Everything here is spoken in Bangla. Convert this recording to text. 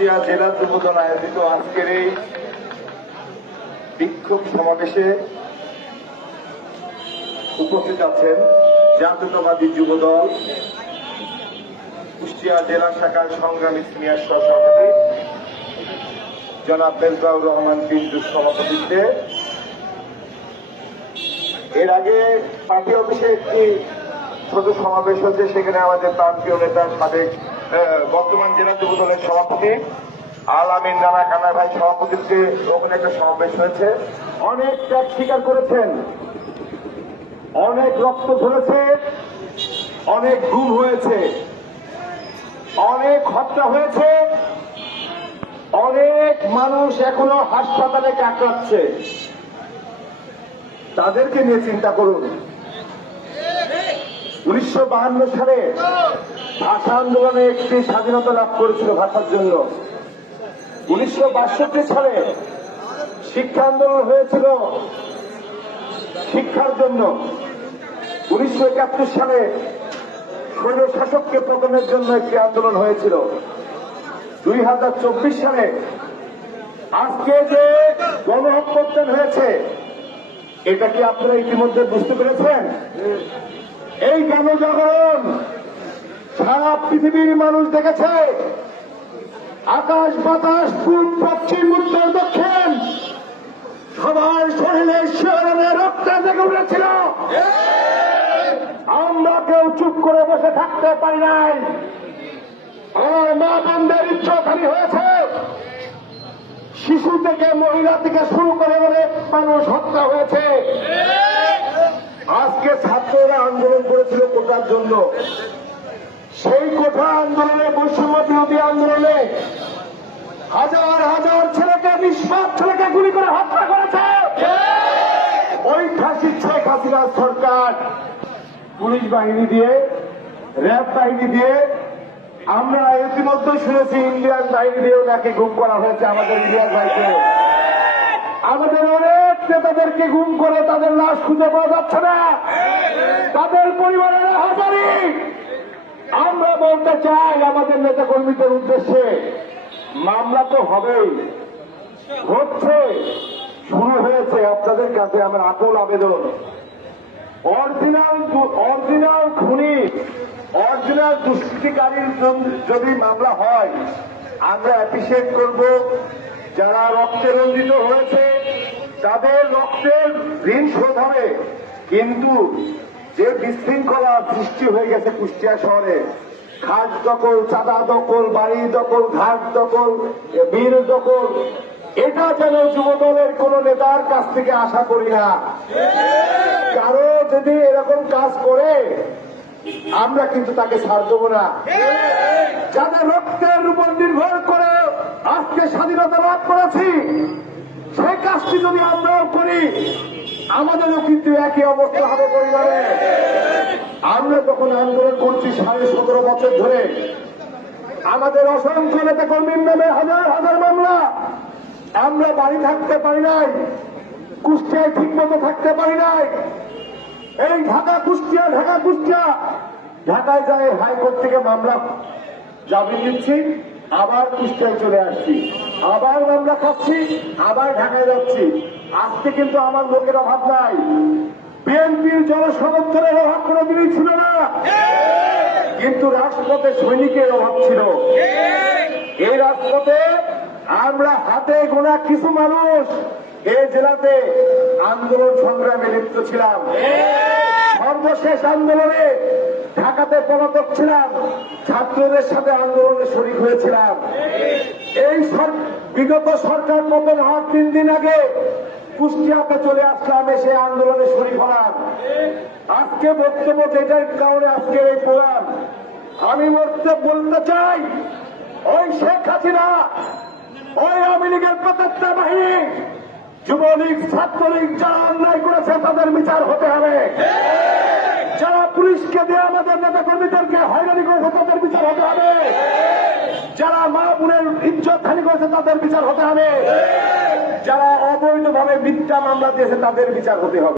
কুষ্টিয়া জেলা যুবদল আয়োজিত আজকের এই বিক্ষোভ সমাবেশে উপস্থিত আছেন জাতীয়তাবাদী যুবদল, কুষ্টিয়া জেলা শাখার সংগ্রামী সিনিয়র সহসভাপতি জনাব মেজবাউর রহমান বিন্দুর সভাপতিত্বে। এর আগে পার্টি অফিসে একটি ছোট সমাবেশ হচ্ছে, সেখানে আমাদের প্রান্তীয় নেতা সাবেক বর্তমান জেলা যুব দলের সভাপতি আল আমিন নানা কানা ভাই সভাপতিত্বে ওখানে একটা সমাবেশ হয়েছে। অনেক ত্যাগ স্বীকার করেছেন। অনেক রক্ত ঝরেছে। অনেক গুম হয়েছে। অনেক হত্যা হয়েছে। অনেক মানুষ এখনও হাসপাতালে কাকড়াচ্ছে তাদেরকে নিয়ে চিন্তা করুন। উনিশশো সালে ভাষা আন্দোলনে একটি স্বাধীনতা লাভ করেছিল ভাষার জন্য। উনিশশো বাষট্টি সালে শিক্ষা আন্দোলন হয়েছিল শিক্ষার জন্য। উনিশশো একাত্তর সালে স্বৈর শাসককে পতনের জন্য একটি আন্দোলন হয়েছিল। দুই হাজার চব্বিশ সালে আজকে যে গণহত্যান হয়েছে, এটা কি আপনারা ইতিমধ্যে বুঝতে পেরেছেন? এই গণজাগরণ সারা পৃথিবীর মানুষ দেখেছে। আকাশ, বাতাস পূর্ব পশ্চিম উত্তর দক্ষিণ। সবার শরীরে শিহরণে রক্তে জেগে উঠেছিল। আমরা কেউ চুপ করে বসে থাকতে পারি নাই। আমার মা বান্ধের ইচ্ছাখানি হয়েছে। শিশু থেকে মহিলা থেকে শুরু করে অনেক মানুষ হত্যা হয়েছে। আজকে ছাত্ররা আন্দোলন করেছিল কোটার জন্য। সেই কোঠা আন্দোলনে, বৈষম্য বিরোধী আন্দোলনে হাজার হাজার ছেলেকে নিষ্পাপ ছেলেকে গুলি করে হত্যা করেছে। ওই ফাঁসির শেখ হাসিনা সরকার। পুলিশ বাহিনী দিয়ে, র্যাব বাহিনী দিয়ে, আমরা ইতিমধ্যে শুনেছি ইন্ডিয়ান বাহিনী দিয়েও নাকি গুম করা হয়েছে আমাদের ইন্ডিয়ান ভাইকে আমাদের অনেক নেতাদেরকে গুম করে তাদের লাশ খুঁজে পাওয়া যাচ্ছে না। তাদের পরিবারের হাজারি আমরা চাই আমাদের নেতা কর্মীদের উদ্দেশ্যে, মামলা তো হবেই। হচ্ছে, শুরু হয়েছে। আপনাদের কাছে আমার আকুল আবেদন। অরিজিনাল অরিজিনাল খুনি, অরিজিনাল দুষ্কৃতিকারীর যদি মামলা হয়, আমরা অ্যাপ্রিসিয়েট করব যারা রক্তে রঞ্জিত হয়েছে, তাদের রক্তের ঋণ শোধ হবে। কিন্তু যে বিশৃঙ্খলা সৃষ্টি হয়ে গেছে কুষ্টিয়া শহরে খাট দখল, চাঁদা দখল, বাড়ি দখল, ঘাট দখল বীর দখল। এটা যেন যুবদলের কোন নেতার কাছ থেকে আশা করি না। কারও যদি এরকম কাজ করে, আমরা কিন্তু তাকে ছাড় দেবো না। যাদের রক্তের উপর নির্ভর করে আজকে স্বাধীনতা লাভ করেছি, সেই কাজটি যদি আমরাও করি, আমাদেরও কিন্তু একই অবস্থা হবে পরিবারে। আমরা যখন আন্দোলন করছি সাড়ে সতেরো বছর ধরে, আমাদের অসংখ্য নেতা কর্মীর নামে হাজার হাজার মামলা। আমরা বাড়ি থাকতে পারি নাই, কুষ্টিয়ায় ঠিক মতো থাকতে পারি নাই। এই ঢাকা কুষ্টিয়া ঢাকা কুষ্টিয়া। ঢাকায় যায় হাইকোর্ট থেকে মামলা জামিন দিচ্ছি আবার কুষ্টিয়ায় চলে আসছি। আবার মামলা খাচ্ছি, আবার ঢাকায় যাচ্ছি। আজকে কিন্তু আমার লোকের অভাব নাই। বিএনপির জনসমর্থনের অভাব কোনোদিনই ছিল না। কিন্তু রাজপথে সৈনিকের অভাব ছিল। এই রাজপথে আমরা হাতে গোনা কিছু মানুষ এই জেলাতে আন্দোলন সংগ্রামে লিপ্ত ছিলাম। সর্বশেষ আন্দোলনে ঢাকাতে পলাতক ছিলাম। ছাত্রদের সাথে আন্দোলনে শরিক হয়েছিলাম। এই বিগত সরকার পতন হওয়ার তিন দিন আগে কুষ্টিয়াতে চলে আসলাম, এসে আন্দোলনে শরিক হলাম। আজকে বক্তব্য যেটার কারণে আজকের এই প্রোগ্রাম, আমি বলতে বলতে চাই, ওই শেখ হাসিনা, ওই আওয়ামী লীগের প্রত্যেকটা বাহিনী, যুবলীগ, ছাত্রলীগ যারা অন্যায় করেছে, তাদের বিচার হতে হবে। যারা পুলিশকে দিয়ে আমাদের নেতা কর্মীদেরকে হয়রানি করেছে, তাদের বিচার হতে হবে। বোনের ইজ্জত হানি করেছে, তাদের বিচার হতে হবে। যারা অবৈধভাবে মিথ্যা মামলা দিয়েছে, তাদের বিচার হতে হবে।